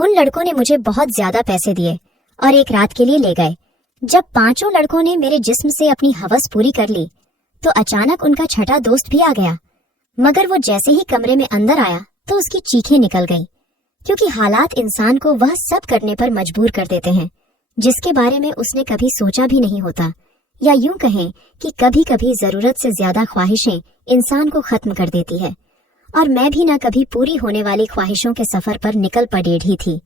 उन लड़कों ने मुझे बहुत ज्यादा पैसे दिए और एक रात के लिए ले गए। जब पांचों लड़कों ने मेरे जिस्म से अपनी हवस पूरी कर ली तो अचानक उनका छठा दोस्त भी आ गया, मगर वो जैसे ही कमरे में अंदर आया तो उसकी चीखें निकल गईं, क्योंकि हालात इंसान को वह सब करने पर मजबूर कर देते हैं जिसके बारे में उसने कभी सोचा भी नहीं होता, या यूं कहें कि कभी कभी जरूरत से ज्यादा ख्वाहिशें इंसान को खत्म कर देती है। और मैं भी न कभी पूरी होने वाली ख्वाहिशों के सफर पर निकल पड़ी ही थी।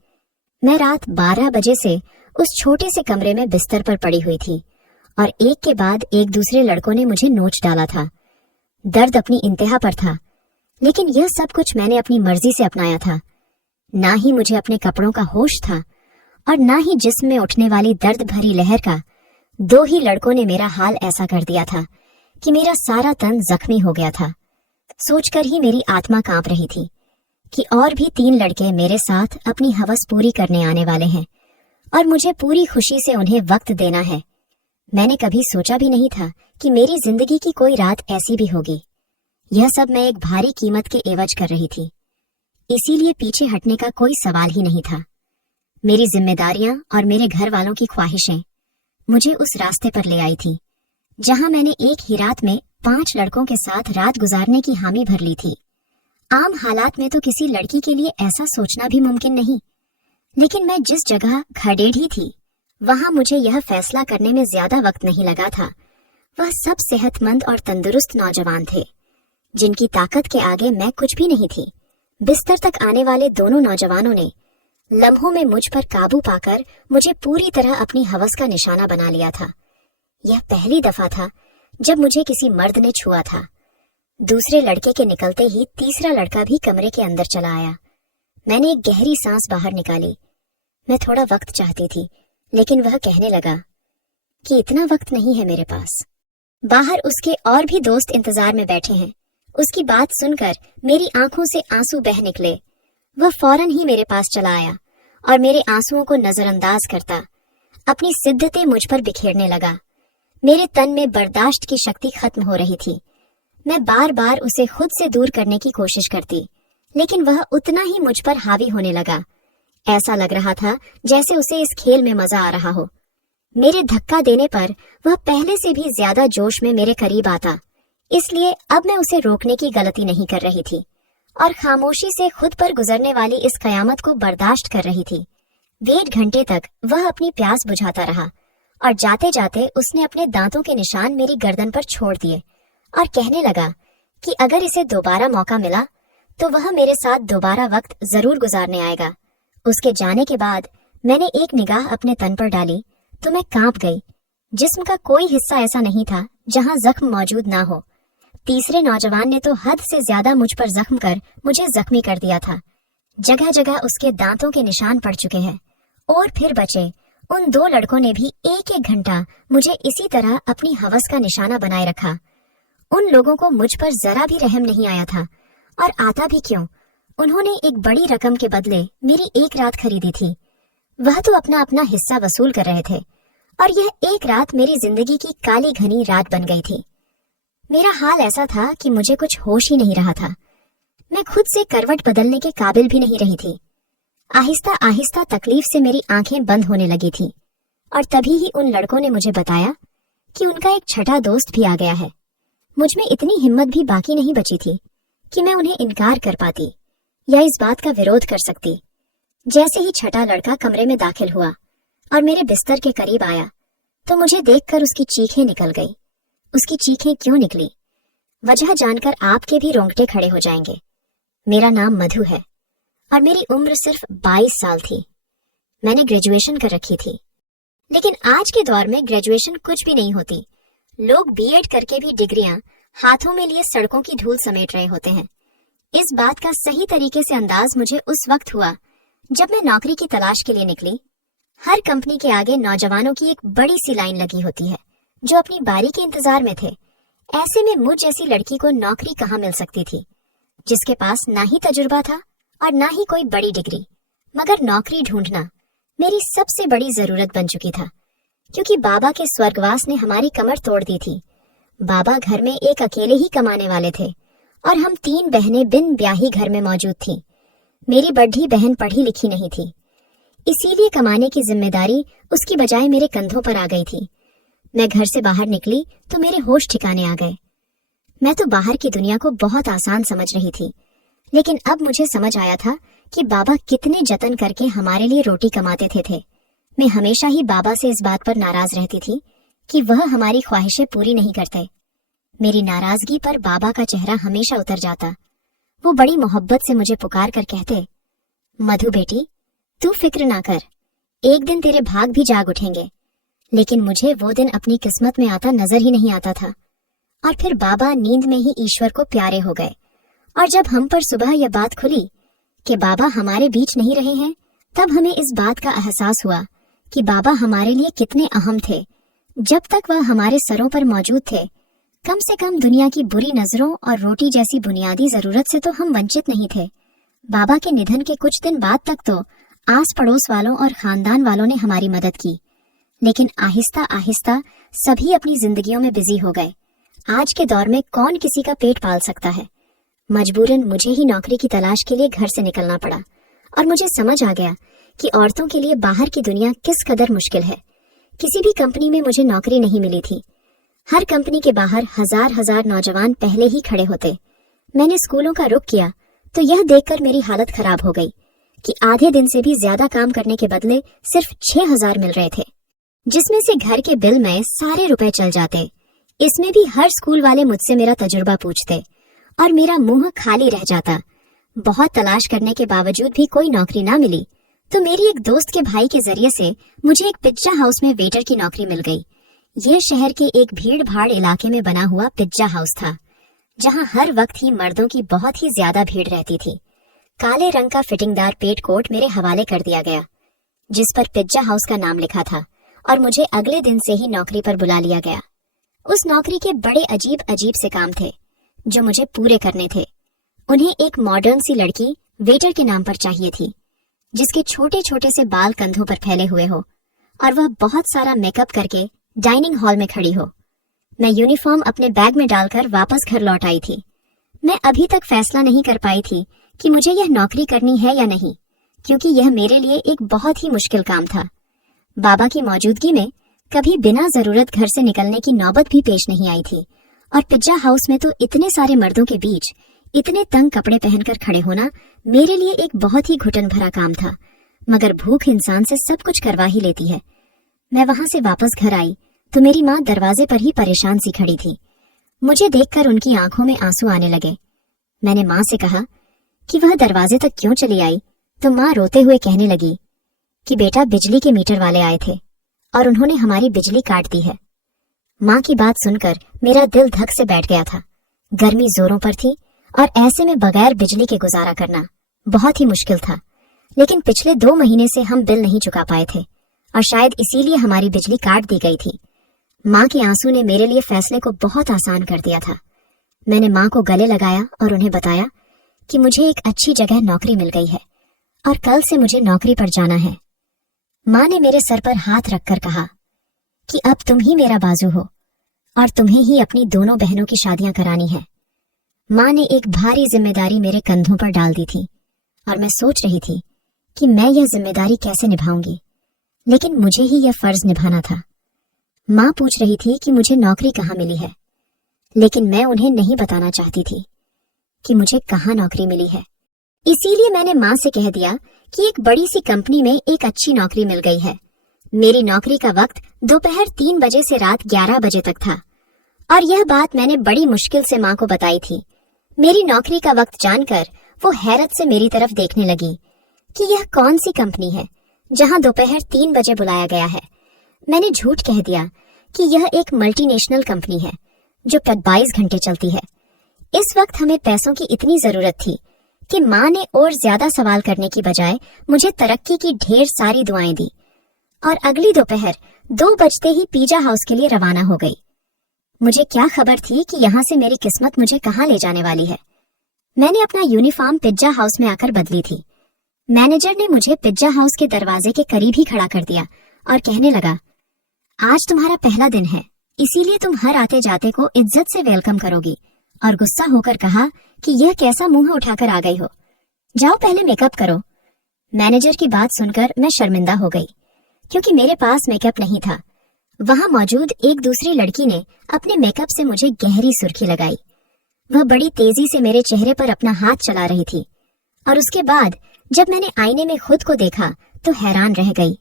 मैं रात 12 बजे से उस छोटे से कमरे में बिस्तर पर पड़ी हुई थी और एक के बाद एक दूसरे लड़कों ने मुझे नोच डाला था। दर्द अपनी इंतहा पर था, लेकिन यह सब कुछ मैंने अपनी मर्जी से अपनाया था। ना ही मुझे अपने कपड़ों का होश था और ना ही जिस्म में उठने वाली दर्द भरी लहर का। दो ही लड़कों ने मेरा हाल ऐसा कर दिया था कि मेरा सारा तन जख्मी हो गया था। सोचकर ही मेरी आत्मा कांप रही थी कि और भी 3 लड़के मेरे साथ अपनी हवस पूरी करने आने वाले हैं और मुझे पूरी खुशी से उन्हें वक्त देना है। मैंने कभी सोचा भी नहीं था कि मेरी जिंदगी की कोई रात ऐसी भी होगी। यह सब मैं एक भारी कीमत के एवज कर रही थी, इसीलिए पीछे हटने का कोई सवाल ही नहीं था। मेरी जिम्मेदारियां और मेरे घर वालों की ख्वाहिशें मुझे उस रास्ते पर ले आई थी जहां मैंने एक ही रात में 5 लड़कों के साथ रात गुजारने की हामी भर ली थी। आम हालात में तो किसी लड़की के लिए ऐसा सोचना भी मुमकिन नहीं, लेकिन मैं जिस जगह खड़ेढ़ी थी वहां मुझे यह फैसला करने में ज्यादा वक्त नहीं लगा था। वह सब सेहतमंद और तंदुरुस्त नौजवान थे जिनकी ताकत के आगे मैं कुछ भी नहीं थी। बिस्तर तक आने वाले दोनों नौजवानों ने लम्हों में मुझ पर काबू पाकर मुझे पूरी तरह अपनी हवस का निशाना बना लिया था। यह पहली दफा था जब मुझे किसी मर्द ने छुआ था। दूसरे लड़के के निकलते ही तीसरा लड़का भी कमरे के अंदर चला आया। मैंने एक गहरी सांस बाहर निकाली। मैं थोड़ा वक्त चाहती थी, लेकिन वह कहने लगा कि इतना वक्त नहीं है मेरे पास। बाहर उसके और भी दोस्त इंतजार में बैठे हैं। उसकी बात सुनकर मेरी आंखों से आंसू बह निकले। वह फौरन ही मेरे पास चला आया और मेरे आंसुओं को नजरअंदाज करता अपनी सिद्धतें मुझ पर बिखेरने लगा। मेरे तन में बर्दाश्त की शक्ति खत्म हो रही थी। मैं बार बार उसे खुद से दूर करने की कोशिश करती, लेकिन वह उतना ही मुझ पर हावी होने लगा। ऐसा लग रहा था जैसे उसे इस खेल में मजा आ रहा हो। मेरे धक्का देने पर वह पहले से भी ज्यादा जोश में मेरे करीब आता, इसलिए अब मैं उसे रोकने की गलती नहीं कर रही थी और खामोशी से खुद पर गुजरने वाली इस कयामत को बर्दाश्त कर रही थी। 1.5 घंटे तक वह अपनी प्यास बुझाता रहा और जाते जाते उसने अपने दांतों के निशान मेरी गर्दन पर छोड़ दिए और कहने लगा कि अगर इसे दोबारा मौका मिला तो वह मेरे साथ दोबारा वक्त जरूर गुजारने आएगा। उसके जाने के बाद मैंने एक निगाह अपने तन पर डाली तो मैं कांप गई। जिस्म का कोई हिस्सा ऐसा नहीं था जहां जख्म मौजूद ना हो। तीसरे नौजवान ने तो हद से ज्यादा मुझ पर जख्म कर मुझे जख्मी कर दिया था। जगह जगह उसके दांतों के निशान पड़ चुके हैं। और फिर बचे उन 2 लड़कों ने भी 1-1 घंटा मुझे इसी तरह अपनी हवस का निशाना बनाए रखा। उन लोगों को मुझ पर जरा भी रहम नहीं आया था, और आता भी क्यों। उन्होंने एक बड़ी रकम के बदले मेरी एक रात खरीदी थी। वह तो अपना अपना हिस्सा वसूल कर रहे थे और यह एक रात मेरी जिंदगी की काली घनी रात बन गई थी। मेरा हाल ऐसा था कि मुझे कुछ होश ही नहीं रहा था। मैं खुद से करवट बदलने के काबिल भी नहीं रही थी। आहिस्ता आहिस्ता तकलीफ से मेरी आंखें बंद होने लगी थी और तभी ही उन लड़कों ने मुझे बताया कि उनका एक छठा दोस्त भी आ गया है। मुझ में इतनी हिम्मत भी बाकी नहीं बची थी कि मैं उन्हें इनकार कर पाती या इस बात का विरोध कर सकती। जैसे ही छठा लड़का कमरे में दाखिल हुआ और मेरे बिस्तर के करीब आया तो मुझे देखकर उसकी चीखें निकल गई। उसकी चीखें क्यों निकली, वजह जानकर आपके भी रोंगटे खड़े हो जाएंगे। मेरा नाम मधु है और मेरी उम्र सिर्फ 22 साल थी। मैंने ग्रेजुएशन कर रखी थी, लेकिन आज के दौर में ग्रेजुएशन कुछ भी नहीं होती। लोग बीएड करके भी डिग्रियां हाथों में लिए सड़कों की धूल समेट रहे होते हैं। इस बात का सही तरीके से अंदाज मुझे उस वक्त हुआ जब मैं नौकरी की तलाश के लिए निकली। हर कंपनी के आगे नौजवानों की एक बड़ी सी लाइन लगी होती है जो अपनी बारी के इंतजार में थे। ऐसे में मुझ जैसी लड़की को नौकरी कहाँ मिल सकती थी, जिसके पास ना ही तजुर्बा था और ना ही कोई बड़ी डिग्री। मगर नौकरी ढूंढना मेरी सबसे बड़ी जरूरत बन चुकी था, क्योंकि बाबा के स्वर्गवास ने हमारी कमर तोड़ दी थी। बाबा घर में एक अकेले ही कमाने वाले थे और हम 3 बहनें बिन ब्याही घर में मौजूद थीं। मेरी बड़ी बहन पढ़ी लिखी नहीं थी, इसीलिए कमाने की जिम्मेदारी उसकी बजाय मेरे कंधों पर आ गई थी। मैं घर से बाहर निकली तो मेरे होश ठिकाने आ गए। मैं तो बाहर की दुनिया को बहुत आसान समझ रही थी, लेकिन अब मुझे समझ आया था कि बाबा कितने जतन करके हमारे लिए रोटी कमाते थे। मैं हमेशा ही बाबा से इस बात पर नाराज रहती थी कि वह हमारी ख्वाहिशें पूरी नहीं करते। मेरी नाराजगी पर बाबा का चेहरा हमेशा उतर जाता। वो बड़ी मोहब्बत से मुझे पुकार कर कहते, मधु बेटी, तू फिक्र ना कर, एक दिन तेरे भाग भी जाग उठेंगे। लेकिन मुझे वो दिन अपनी किस्मत में आता नजर ही नहीं आता था। और फिर बाबा नींद में ही ईश्वर को प्यारे हो गए। और जब हम पर सुबह यह बात खुली कि बाबा हमारे बीच नहीं रहे हैं, तब हमें इस बात का एहसास हुआ कि बाबा हमारे लिए कितने अहम थे। जब तक वह हमारे सरों पर मौजूद थे, कम से कम दुनिया की बुरी नजरों और रोटी जैसी बुनियादी जरूरत से तो हम वंचित नहीं थे। बाबा के निधन के कुछ दिन बाद तक तो आस पड़ोस वालों और खानदान वालों ने हमारी मदद की, लेकिन आहिस्ता आहिस्ता सभी अपनी जिंदगियों में बिजी हो गए। आज के दौर में कौन किसी का पेट पाल सकता है। मजबूरन मुझे ही नौकरी की तलाश के लिए घर से निकलना पड़ा और मुझे समझ आ गया कि औरतों के लिए बाहर की दुनिया किस कदर मुश्किल है। किसी भी कंपनी में मुझे नौकरी नहीं मिली थी। हर कंपनी के बाहर हजार हजार नौजवान पहले ही खड़े होते। मैंने स्कूलों का रुख किया तो यह देखकर मेरी हालत खराब हो गई कि आधे दिन से भी ज्यादा काम करने के बदले सिर्फ 6,000 मिल रहे थे, जिसमें से घर के बिल में सारे रुपए चल जाते। इसमें भी हर स्कूल वाले मुझसे मेरा तजुर्बा पूछते और मेरा मुंह खाली रह जाता। बहुत तलाश करने के बावजूद भी कोई नौकरी ना मिली तो मेरी एक दोस्त के भाई के जरिए से मुझे एक पिज्जा हाउस में वेटर की नौकरी मिल गई। यह शहर के एक भीड़ भाड़ इलाके में बना हुआ पिज्जा हाउस था, जहां हर वक्त ही मर्दों की बहुत ही ज्यादा भीड़ रहती थी। काले रंग का फिटिंगदार पेट कोट मेरे हवाले कर दिया गया, जिस पर पिज्जा हाउस का नाम लिखा था, और मुझे अगले दिन से ही नौकरी पर बुला लिया गया। उस नौकरी के बड़े अजीब अजीब से काम थे जो मुझे पूरे करने थे। उन्हें एक मॉडर्न सी लड़की वेटर के नाम पर चाहिए थी, जिसके छोटे छोटे से बाल कंधों पर फैले हुए हो और वह बहुत सारा मेकअप करके डाइनिंग हॉल में खड़ी हो। मैं यूनिफॉर्म अपने बैग में डालकर वापस घर लौट आई थी। मैं अभी तक फैसला नहीं कर पाई थी कि मुझे यह नौकरी करनी है या नहीं, क्योंकि यह मेरे लिए एक बहुत ही मुश्किल काम था। बाबा की मौजूदगी में कभी बिना जरूरत घर से निकलने की नौबत भी पेश नहीं आई थी, और पिज्जा हाउस में तो इतने सारे मर्दों के बीच इतने तंग कपड़े पहनकर खड़े होना मेरे लिए एक बहुत ही घुटन भरा काम था। मगर भूख इंसान से सब कुछ करवा ही लेती है। मैं वहां से वापस घर आई तो मेरी माँ दरवाजे पर ही परेशान सी खड़ी थी। मुझे देखकर उनकी आंखों में आंसू आने लगे। मैंने माँ से कहा कि वह दरवाजे तक क्यों चली आई, तो माँ रोते हुए कहने लगी कि बेटा, बिजली के मीटर वाले आए थे और उन्होंने हमारी बिजली काट दी है। माँ की बात सुनकर मेरा दिल धक से बैठ गया था। गर्मी जोरों पर थी और ऐसे में बगैर बिजली के गुजारा करना बहुत ही मुश्किल था। लेकिन पिछले 2 महीने से हम बिल नहीं चुका पाए थे और शायद इसीलिए हमारी बिजली काट दी गई थी। माँ के आंसू ने मेरे लिए फैसले को बहुत आसान कर दिया था। मैंने माँ को गले लगाया और उन्हें बताया कि मुझे एक अच्छी जगह नौकरी मिल गई है और कल से मुझे नौकरी पर जाना है। माँ ने मेरे सर पर हाथ रखकर कहा कि अब तुम ही मेरा बाजू हो और तुम्हें ही अपनी दोनों बहनों की शादियां करानी है। माँ ने एक भारी जिम्मेदारी मेरे कंधों पर डाल दी थी और मैं सोच रही थी कि मैं यह जिम्मेदारी कैसे निभाऊंगी, लेकिन मुझे ही यह फर्ज निभाना था। माँ पूछ रही थी कि मुझे नौकरी कहाँ मिली है, लेकिन मैं उन्हें नहीं बताना चाहती थी कि मुझे कहाँ नौकरी मिली है। इसीलिए मैंने माँ से कह दिया कि एक बड़ी सी कंपनी में एक अच्छी नौकरी मिल गई है। मेरी नौकरी का वक्त दोपहर 3 बजे से रात 11 बजे तक था और यह बात मैंने बड़ी मुश्किल से माँ को बताई थी। मेरी नौकरी का वक्त जानकर वो हैरत से मेरी तरफ देखने लगी कि यह कौन सी कंपनी है जहां दोपहर 3 बजे बुलाया गया है। मैंने झूठ कह दिया कि यह एक मल्टीनेशनल कंपनी है जो 22 घंटे चलती है। इस वक्त हमें पैसों की इतनी जरूरत थी कि माँ ने और ज्यादा सवाल करने की बजाय मुझे तरक्की की ढेर सारी दुआएं दी और अगली दोपहर 2 बजते ही पिज्जा हाउस के लिए रवाना हो गई। मुझे क्या खबर थी कि यहाँ से मेरी किस्मत मुझे कहाँ ले जाने वाली है। मैंने अपना यूनिफॉर्म पिज्जा हाउस में आकर बदली थी। मैनेजर ने मुझे पिज्जा हाउस के दरवाजे के करीब ही खड़ा कर दिया और कहने लगा, आज तुम्हारा पहला दिन है, इसीलिए तुम हर आते जाते को इज्जत से वेलकम करोगी। और गुस्सा होकर कहा कि यह कैसा मुंह उठाकर आ गई हो, जाओ पहले मेकअप करो। मैनेजर की बात सुनकर मैं शर्मिंदा हो गई, क्योंकि मेरे पास मेकअप नहीं था। वहां मौजूद एक दूसरी लड़की ने अपने मेकअप से मुझे गहरी सुर्खी लगाई। वह बड़ी तेजी से मेरे चेहरे पर अपना हाथ चला रही थी, और उसके बाद जब मैंने आईने में खुद को देखा तो हैरान रह गई।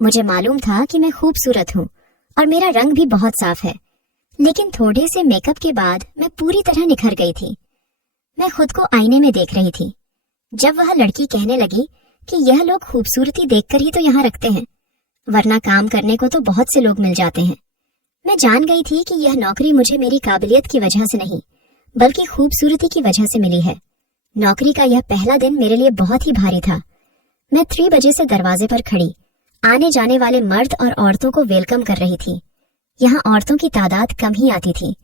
मुझे मालूम था कि मैं खूबसूरत हूँ और मेरा रंग भी बहुत साफ है, लेकिन थोड़े से मेकअप के बाद मैं पूरी तरह निखर गई थी। मैं खुद को आईने में देख रही थी जब वह लड़की कहने लगी कि यह लोग खूबसूरती देखकर ही तो यहाँ रखते हैं, वरना काम करने को तो बहुत से लोग मिल जाते हैं। मैं जान गई थी कि यह नौकरी मुझे मेरी काबिलियत की वजह से नहीं, बल्कि खूबसूरती की वजह से मिली है। नौकरी का यह पहला दिन मेरे लिए बहुत ही भारी था। मैं 3 बजे से दरवाजे पर खड़ी आने जाने वाले मर्द और औरतों को वेलकम कर रही थी। यहाँ औरतों की तादाद कम ही आती थी,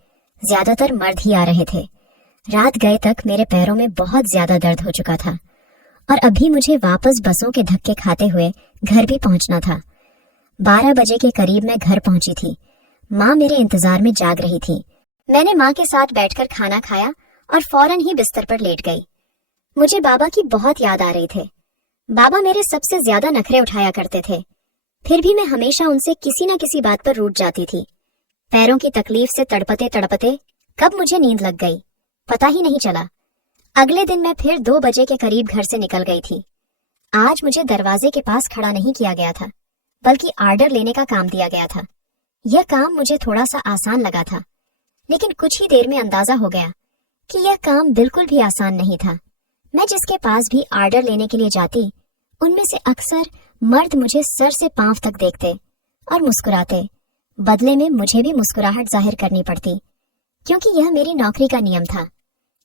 ज्यादातर मर्द ही आ रहे थे। रात गए तक मेरे पैरों में बहुत ज्यादा दर्द हो चुका था, और अभी मुझे वापस बसों के धक्के खाते हुए घर भी पहुंचना था। 12 बजे के करीब मैं घर पहुंची थी। माँ मेरे इंतजार में जाग रही थी। मैंने माँ के साथ बैठकर खाना खाया और फौरन ही बिस्तर पर लेट गई। मुझे बाबा की बहुत याद आ रही थी। बाबा मेरे सबसे ज्यादा नखरे उठाया करते थे, फिर भी मैं हमेशा उनसे किसी न किसी बात पर रूठ जाती थी। पैरों की तकलीफ से तड़पते तड़पते कब मुझे नींद लग गई पता ही नहीं चला। अगले दिन मैं फिर 2 बजे के करीब घर से निकल गई थी। आज मुझे दरवाजे के पास खड़ा नहीं किया गया था, बल्कि आर्डर लेने का काम दिया गया था। यह काम मुझे थोड़ा सा आसान लगा था, लेकिन कुछ ही देर में अंदाजा हो गया कि यह काम बिल्कुल भी आसान नहीं था। मैं जिसके पास भी आर्डर लेने के लिए जाती, उनमें से अक्सर मर्द मुझे सर से पांव तक देखते और मुस्कुराते। बदले में मुझे भी मुस्कुराहट जाहिर करनी पड़ती, क्योंकि यह मेरी नौकरी का नियम था।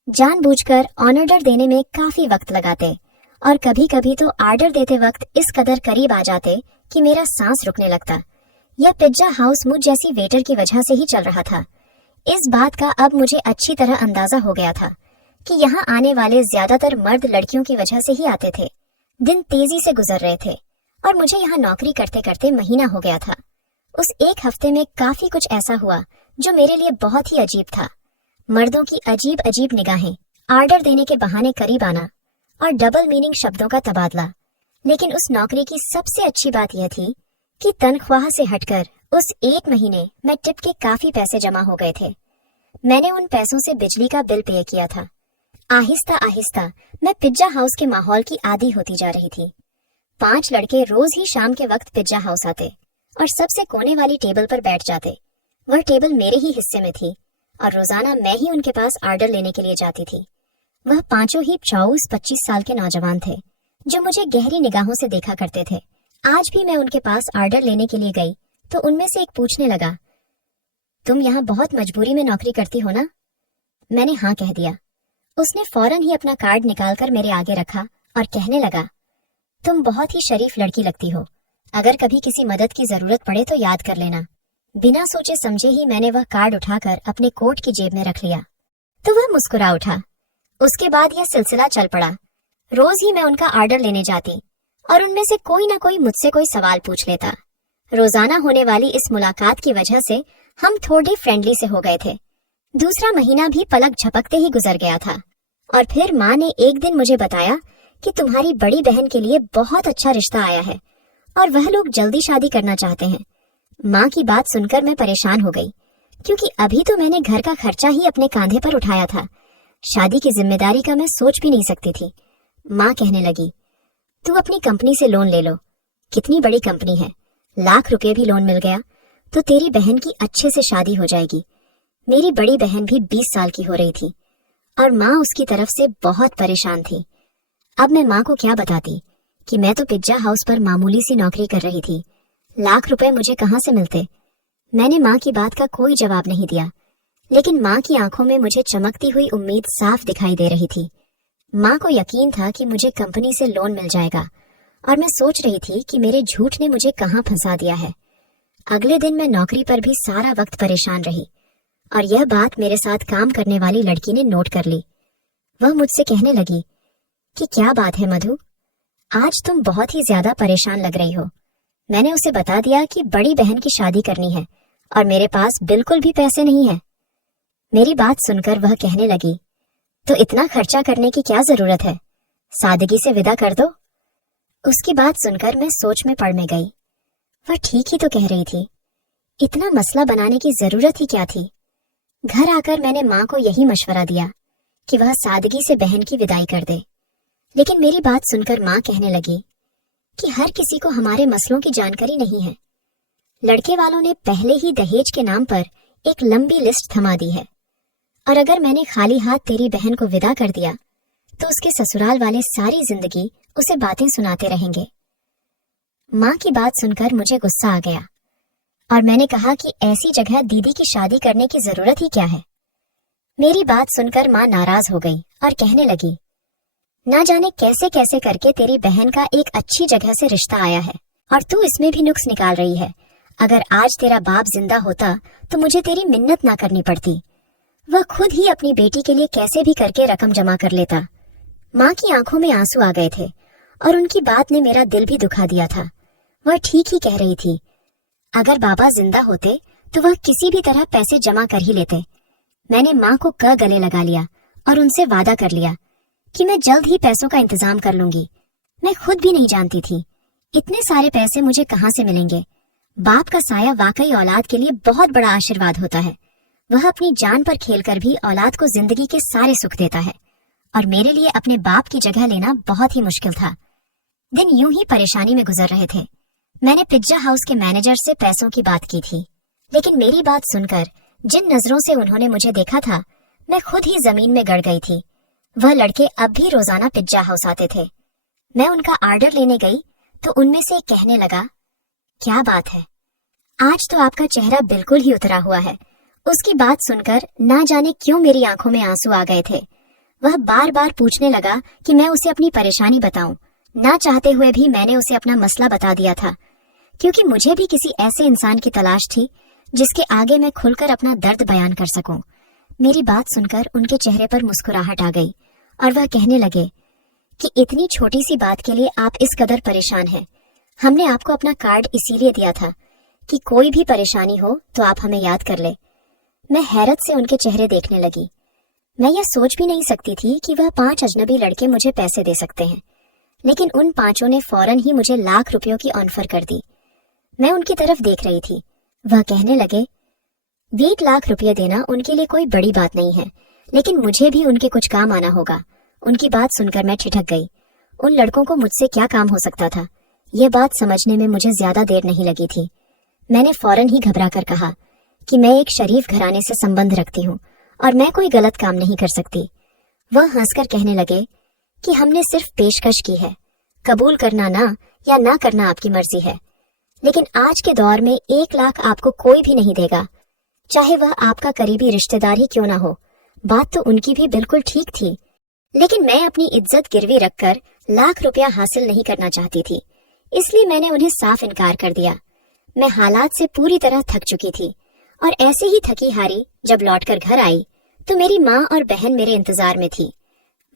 जानबूझकर ऑर्डर देने में काफी वक्त लगाते, और कभी कभी तो आर्डर देते वक्त इस कदर करीब आ जाते कि मेरा सांस रुकने लगता। यह पिज्जा हाउस मुझ जैसी वेटर की वजह से ही चल रहा था। इस बात का अब मुझे अच्छी तरह अंदाजा हो गया था कि यहाँ आने वाले ज्यादातर मर्द लड़कियों की वजह से ही आते थे। दिन तेजी से गुजर रहे थे और मुझे यहाँ नौकरी करते करते महीना हो गया था। उस एक हफ्ते में काफी कुछ ऐसा हुआ जो मेरे लिए बहुत ही अजीब था। मर्दों की अजीब अजीब निगाहें, आर्डर देने के बहाने करीब आना और डबल मीनिंग शब्दों का तबादला। लेकिन उस नौकरी की सबसे अच्छी बात यह थी कि तनख्वाह से हटकर उस 1 महीने में टिप के काफी पैसे जमा हो गए थे। मैंने उन पैसों से बिजली का बिल पे किया था। आहिस्ता आहिस्ता मैं पिज्जा हाउस के माहौल की आदी होती जा रही थी। 5 लड़के रोज ही शाम के वक्त पिज्जा हाउस आते और सबसे कोने वाली टेबल पर बैठ जाते। वह टेबल मेरे ही हिस्से में थी और रोजाना मैं ही उनके पास आर्डर लेने के लिए जाती थी। वह पांचों ही 24-25 साल के नौजवान थे, जो मुझे गहरी निगाहों से देखा करते थे। आज भी मैं उनके पास आर्डर लेने के लिए गई तो उनमें से एक पूछने लगा, तुम यहाँ बहुत मजबूरी में नौकरी करती हो ना? मैंने हाँ कह दिया। उसने फौरन ही अपना कार्ड निकालकर मेरे आगे रखा और कहने लगा, तुम बहुत ही शरीफ लड़की लगती हो। अगर कभी किसी मदद की जरूरत पड़े तो याद कर लेना। बिना सोचे समझे ही मैंने वह कार्ड उठाकर अपने कोट की जेब में रख लिया तो वह मुस्कुरा उठा। उसके बाद यह सिलसिला चल पड़ा। रोज ही मैं उनका आर्डर लेने जाती और उनमें से कोई ना कोई मुझसे कोई सवाल पूछ लेता। रोजाना होने वाली इस मुलाकात की वजह से हम थोड़े फ्रेंडली से हो गए थे। दूसरा महीना भी पलक झपकते ही गुजर गया था और फिर माँ ने एक दिन मुझे बताया कि तुम्हारी बड़ी बहन के लिए बहुत अच्छा रिश्ता आया है और वह लोग जल्दी शादी करना चाहते हैं। माँ की बात सुनकर मैं परेशान हो गई, क्योंकि अभी तो मैंने घर का खर्चा ही अपने कांधे पर उठाया था। शादी की जिम्मेदारी का मैं सोच भी नहीं सकती थी। माँ कहने लगी, तू अपनी कंपनी से लोन ले लो। कितनी बड़ी कंपनी है, लाख रुपए भी लोन मिल गया तो तेरी बहन की अच्छे से शादी हो जाएगी। मेरी बड़ी बहन भी 20 साल की हो रही थी और माँ उसकी तरफ से बहुत परेशान थी। अब मैं माँ को क्या बताती कि मैं तो पिज्जा हाउस पर मामूली सी नौकरी कर रही थी, लाख रुपए मुझे कहाँ से मिलते। मैंने माँ की बात का कोई जवाब नहीं दिया, लेकिन माँ की आंखों में मुझे चमकती हुई उम्मीद साफ दिखाई दे रही थी। माँ को यकीन था कि मुझे कंपनी से लोन मिल जाएगा और मैं सोच रही थी कि मेरे झूठ ने मुझे कहाँ फंसा दिया है। अगले दिन मैं नौकरी पर भी सारा वक्त परेशान रही और यह बात मेरे साथ काम करने वाली लड़की ने नोट कर ली। वह मुझसे कहने लगी कि क्या बात है मधु, आज तुम बहुत ही ज्यादा परेशान लग रही हो। मैंने उसे बता दिया कि बड़ी बहन की शादी करनी है और मेरे पास बिल्कुल भी पैसे नहीं है। मेरी बात सुनकर वह कहने लगी, तो इतना खर्चा करने की क्या जरूरत है, सादगी से विदा कर दो। उसकी बात सुनकर मैं सोच में पड़ में गई। वह ठीक ही तो कह रही थी। इतना मसला बनाने की जरूरत ही क्या थी। घर आकर मैंने माँ को यही मशवरा दिया कि वह सादगी से बहन की विदाई कर दे। लेकिन मेरी बात सुनकर माँ कहने लगी कि हर किसी को हमारे मसलों की जानकारी नहीं है। लड़के वालों ने पहले ही दहेज के नाम पर एक लंबी लिस्ट थमा दी है, और अगर मैंने खाली हाथ तेरी बहन को विदा कर दिया तो उसके ससुराल वाले सारी जिंदगी उसे बातें सुनाते रहेंगे। माँ की बात सुनकर मुझे गुस्सा आ गया और मैंने कहा कि ऐसी जगह दीदी की शादी करने की जरूरत ही क्या है। मेरी बात सुनकर माँ नाराज हो गई और कहने लगी, ना जाने कैसे कैसे करके तेरी बहन का एक अच्छी जगह से रिश्ता आया है और तू इसमें भी नुक्स निकाल रही है। अगर आज तेरा बाप जिंदा होता तो मुझे तेरी मिन्नत ना करनी पड़ती। वह खुद ही अपनी बेटी के लिए कैसे भी करके रकम जमा कर लेता। माँ की आंखों में आंसू आ गए थे और उनकी बात ने मेरा दिल भी दुखा दिया था। वह ठीक ही कह रही थी। अगर बाबा जिंदा होते तो वह किसी भी तरह पैसे जमा कर ही लेते। मैंने माँ को गले लगा लिया और उनसे वादा कर लिया कि मैं जल्द ही पैसों का इंतजाम कर लूंगी। मैं खुद भी नहीं जानती थी इतने सारे पैसे मुझे कहाँ से मिलेंगे। बाप का साया वाकई औलाद के लिए बहुत बड़ा आशीर्वाद होता है। वह अपनी जान पर खेलकर भी औलाद को जिंदगी के सारे सुख देता है, और मेरे लिए अपने बाप की जगह लेना बहुत ही मुश्किल था। दिन यूं ही परेशानी में गुजर रहे थे। मैंने पिज्जा हाउस के मैनेजर से पैसों की बात की थी, लेकिन मेरी बात सुनकर जिन नजरों से उन्होंने मुझे देखा था, मैं खुद ही जमीन में गड़ गई थी। वह लड़के अब भी रोजाना पिज्जा हाउस आते थे। मैं उनका ऑर्डर लेने गई तो उनमें से एक कहने लगा, क्या बात है, आज तो आपका चेहरा बिल्कुल ही उतरा हुआ है। उसकी बात सुनकर ना जाने क्यों मेरी आंखों में आंसू आ गए थे। वह बार बार पूछने लगा कि मैं उसे अपनी परेशानी बताऊं। ना चाहते हुए भी मैंने उसे अपना मसला बता दिया था, क्योंकि मुझे भी किसी ऐसे इंसान की तलाश थी जिसके आगे मैं खुलकर अपना दर्द बयान कर सकूं। मेरी बात सुनकर उनके चेहरे पर मुस्कुराहट आ गई और वह कहने लगे कि इतनी छोटी सी बात के लिए आप इस कदर परेशान हैं। हमने आपको अपना कार्ड इसीलिए दिया था कि कोई भी परेशानी हो तो आप हमें याद कर ले। मैं हैरत से उनके चेहरे देखने लगी। मैं यह सोच भी नहीं सकती थी कि वह 5 अजनबी लड़के मुझे पैसे दे सकते हैं, लेकिन उन पांचों ने फौरन ही मुझे लाख रुपयों की ऑफर कर दी। मैं उनकी तरफ देख रही थी। वह कहने लगे, 20 लाख रुपये देना उनके लिए कोई बड़ी बात नहीं है, लेकिन मुझे भी उनके कुछ काम आना होगा। उनकी बात सुनकर मैं ठिठक गई। उन लड़कों को मुझसे क्या काम हो सकता था, यह बात समझने में मुझे ज्यादा देर नहीं लगी थी। मैंने फौरन ही घबरा कर कहा कि मैं एक शरीफ घराने से संबंध रखती हूँ और मैं कोई गलत काम नहीं कर सकती। वह हंसकर कहने लगे कि हमने सिर्फ पेशकश की है, कबूल करना ना या ना करना आपकी मर्जी है, लेकिन आज के दौर में 1 लाख आपको कोई भी नहीं देगा, चाहे वह आपका करीबी रिश्तेदार ही क्यों ना हो। बात तो उनकी भी बिल्कुल ठीक थी, लेकिन मैं अपनी इज्जत गिरवी रखकर लाख रुपया हासिल नहीं करना चाहती थी, इसलिए मैंने उन्हें साफ इनकार कर दिया। मैं हालात से पूरी तरह थक चुकी थी और ऐसे ही थकी हारी जब लौटकर घर आई तो मेरी माँ और बहन मेरे इंतजार में थी।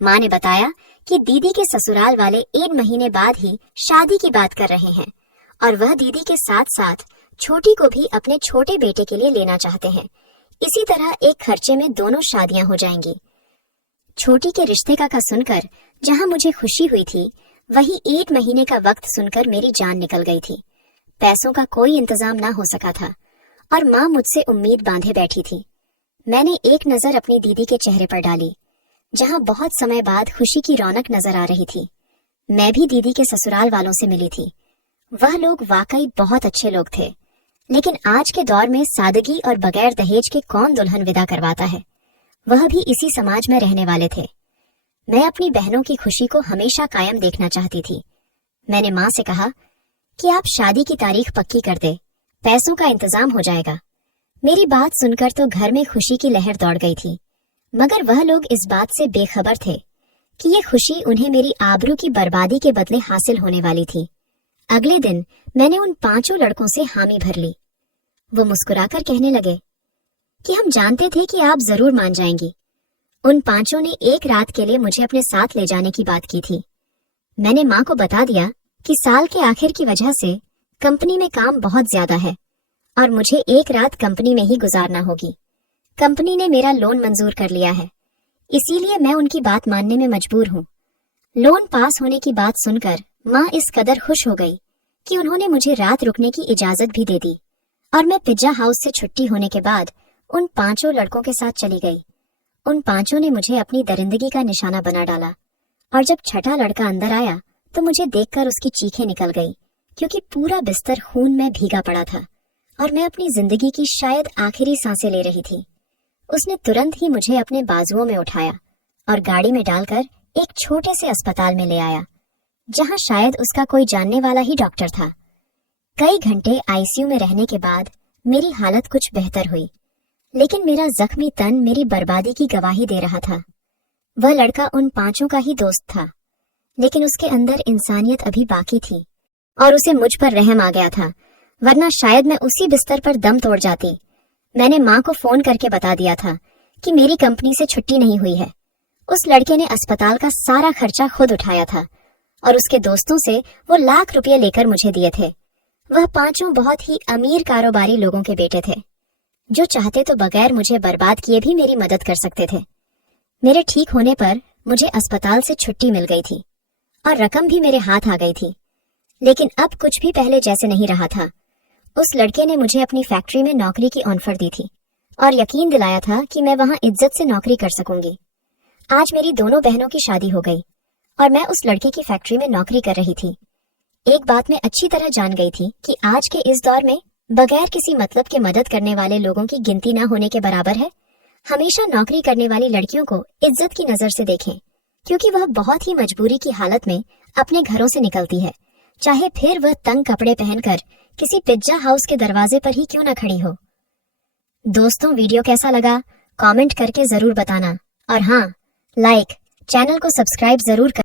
माँ ने बताया कि दीदी के ससुराल वाले 1 महीने बाद ही शादी की बात कर रहे हैं और वह दीदी के साथ साथ छोटी को भी अपने छोटे बेटे के लिए लेना चाहते हैं। इसी तरह एक खर्चे में दोनों शादियां हो जाएंगी। छोटी के रिश्ते का सुनकर जहां मुझे खुशी हुई थी, वही 1 महीने का वक्त सुनकर मेरी जान निकल गई थी। पैसों का कोई इंतजाम ना हो सका था और माँ मुझसे उम्मीद बांधे बैठी थी। मैंने एक नजर अपनी दीदी के चेहरे पर डाली, जहां बहुत समय बाद खुशी की रौनक नजर आ रही थी। मैं भी दीदी के ससुराल वालों से मिली थी। वह लोग वाकई बहुत अच्छे लोग थे, लेकिन आज के दौर में सादगी और बगैर दहेज के कौन दुल्हन विदा करवाता है, वह भी इसी समाज में रहने वाले थे। मैं अपनी बहनों की खुशी को हमेशा कायम देखना चाहती थी। मैंने माँ से कहा कि आप शादी की तारीख पक्की कर दे, पैसों का इंतजाम हो जाएगा। मेरी बात सुनकर तो घर में खुशी की लहर दौड़ गई थी, मगर वह लोग इस बात से बेखबर थे कि ये खुशी उन्हें मेरी आबरू की बर्बादी के बदले हासिल होने वाली थी। अगले दिन मैंने उन 5 लड़कों से हामी भर ली। वो मुस्कुराकर कहने लगे कि हम जानते थे कि आप जरूर मान जाएंगी। उन 5 ने एक रात के लिए मुझे अपने साथ ले जाने की बात की थी। मैंने माँ को बता दिया कि साल के आखिर की वजह से कंपनी में काम बहुत ज्यादा है और मुझे एक रात कंपनी में ही गुजारना होगी। कंपनी ने मेरा लोन मंजूर कर लिया है, इसीलिए मैं उनकी बात मानने में मजबूर हूँ। लोन पास होने की बात सुनकर माँ इस कदर खुश हो गई कि उन्होंने मुझे रात रुकने की इजाजत भी दे दी और मैं पिज्जा हाउस से छुट्टी होने के बाद उन 5 लड़कों के साथ चली गई। उन 5 ने मुझे अपनी दरिंदगी का निशाना बना डाला और जब छठा लड़का अंदर आया तो मुझे देखकर उसकी चीखें निकल गई, क्योंकि पूरा बिस्तर खून में भीगा पड़ा था और मैं अपनी जिंदगी की शायद आखिरी सांसें ले रही थी। उसने तुरंत ही मुझे अपने बाजुओं में उठाया और गाड़ी में डालकर एक छोटे से अस्पताल में ले आया, जहां शायद उसका कोई जानने वाला ही डॉक्टर था। कई घंटे आईसीयू में रहने के बाद मेरी हालत कुछ बेहतर हुई, लेकिन मेरा जख्मी तन मेरी बर्बादी की गवाही दे रहा था। वह लड़का उन 5 का ही दोस्त था, लेकिन उसके अंदर इंसानियत अभी बाकी थी और उसे मुझ पर रहम आ गया था, वरना शायद मैं उसी बिस्तर पर दम तोड़ जाती। मैंने माँ को फोन करके बता दिया था कि मेरी कंपनी से छुट्टी नहीं हुई है। उस लड़के ने अस्पताल का सारा खर्चा खुद उठाया था और उसके दोस्तों से वो लाख रुपये लेकर मुझे दिए थे। वह 5 बहुत ही अमीर कारोबारी लोगों के बेटे थे, जो चाहते तो बगैर मुझे बर्बाद किए भी मेरी मदद कर सकते थे। मेरे ठीक होने पर मुझे अस्पताल से छुट्टी मिल गई थी और रकम भी मेरे हाथ आ गई थी, लेकिन अब कुछ भी पहले जैसे नहीं रहा था। उस लड़के ने मुझे अपनी फैक्ट्री में नौकरी की ऑफर दी थी और यकीन दिलाया था कि मैं वहां इज्जत से नौकरी कर सकूंगी। आज मेरी दोनों बहनों की शादी हो गई और मैं उस लड़के की फैक्ट्री में नौकरी कर रही थी। एक बात मैं अच्छी तरह जान गई थी कि आज के इस दौर में बगैर किसी मतलब के मदद करने वाले लोगों की गिनती न होने के बराबर है। हमेशा नौकरी करने वाली लड़कियों को इज्जत की नजर से देखें, क्योंकि वह बहुत ही मजबूरी की हालत में अपने घरों से निकलती है, चाहे फिर वह तंग कपड़े पहनकर किसी पिज्जा हाउस के दरवाजे पर ही क्यों न खड़ी हो। दोस्तों, वीडियो कैसा लगा कमेंट करके जरूर बताना और हाँ, लाइक, चैनल को सब्सक्राइब जरूर कर